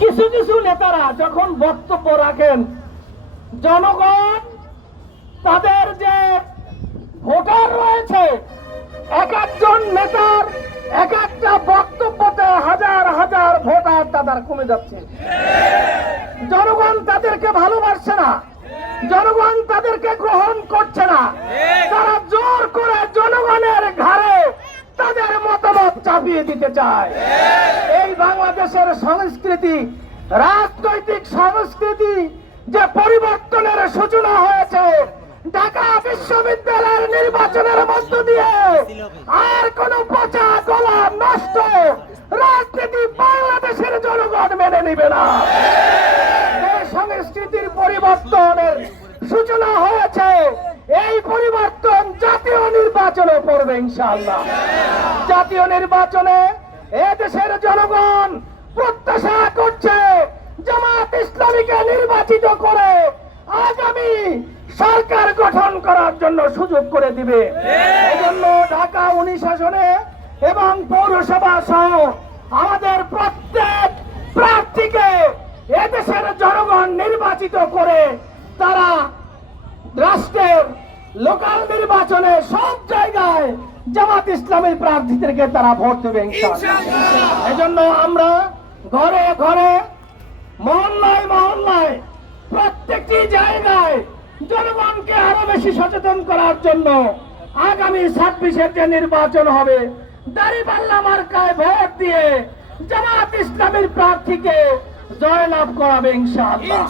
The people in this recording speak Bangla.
কিছু কিছু নেতারা যখন বক্তব্য রাখেন, জনগণ তাদের যে ভোটার রয়েছে, এক একজন নেতার এক একটা বক্তব্যতে হাজার হাজার ভোটার তাদের কমে যাচ্ছে। জনগণ তাদেরকে ভালোবাসছে না। জনগণ তাদেরকে গ্রহণ করছে না। তারা জোর করে জনগণের ঘাড়ে তাদের মতামত চাপিয়ে দিতে চায়। বাংলাদেশের সংস্কৃতি, রাজনৈতিক সংস্কৃতি যে পরিবর্তনের সূচনা হয়েছে, ঢাকা বিশ্ববিদ্যালয়ের নির্বাচনের মধ্য দিয়ে আর কোন পচা গলা নষ্ট রাজনীতি বাংলাদেশের জনগণ মেনে নিবে না। সংস্কৃতির পরিবর্তনের সূচনা হয়েছে, এই পরিবর্তন জাতীয় নির্বাচনে পড়বে ইনশাআল্লাহ। জাতীয় নির্বাচনে এদেশের জনগণ প্রত্যাশা করছে জামাত ইসলামীকে নির্বাচিত করে আগামী সরকার গঠন করার জন্য সুযোগ করে দিবে। এজন্য ঢাকা উনিশ আসনে এবং পৌরসভা সহ আমাদের প্রত্যেক প্রার্থীকে এদেশের জনগণ নির্বাচিত করে তারা রাষ্ট্রের লোকাল নির্বাচনে সব জায়গায় জামাত ইসলামের প্রার্থীদেরকে তারা ভোট দেবে এজন্য আমরা ঘরে ঘরে মহল্লায় মহল্লায় প্রত্যেকটি জায়গায় জনগণকে আরও বেশি সচেতন করার জন্য আগামী ছাব্বিশের যে নির্বাচন হবে দাঁড়িপাল্লা মার্কায় ভোট দিয়ে জামাত ইসলামের প্রার্থীকে জয়লাভ করাবে ইনশাআল্লাহ।